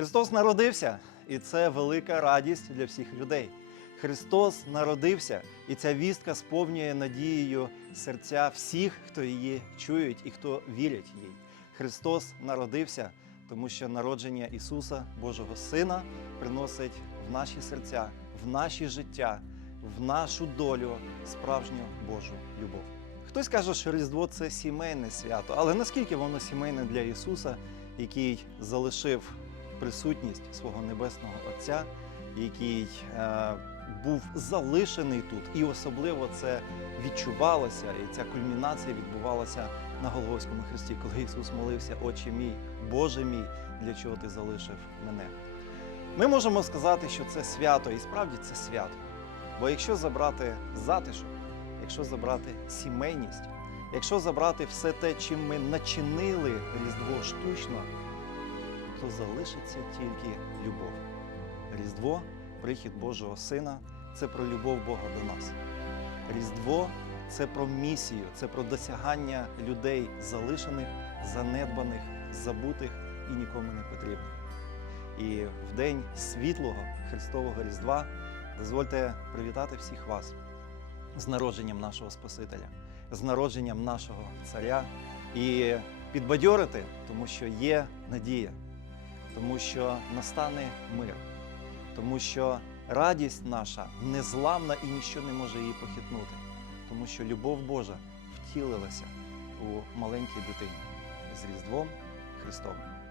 Христос народився, і це велика радість для всіх людей. Христос народився, і ця вістка сповнює надією серця всіх, хто її чують і хто вірять їй. Христос народився, тому що народження Ісуса, Божого Сина, приносить в наші серця, в наші життя, в нашу долю справжню Божу любов. Хтось каже, що Різдво це сімейне свято, але наскільки воно сімейне для Ісуса, який залишив присутність свого небесного Отця, який е, був залишений тут, і особливо це відчувалося, і ця кульмінація відбувалася на Голгофському хресті, коли Ісус молився, Отче мій, Боже мій, для чого ти залишив мене. Ми можемо сказати, що це свято, і справді це свято. Бо якщо забрати затишок, якщо забрати сімейність, якщо забрати все те, чим ми начинили Різдво штучно, то залишиться тільки любов. Різдво, прихід Божого Сина це про любов Бога до нас. Різдво це про місію, це про досягання людей залишених, занедбаних, забутих і нікому не потрібних. І в день світлого Христового Різдва дозвольте привітати всіх вас з народженням нашого Спасителя, з народженням нашого Царя і підбадьорити, тому що є надія, тому що настане мир, тому що радість наша незламна і ніщо не може її похитнути, тому що любов Божа втілилася у маленькій дитині з Різдвом Христовим.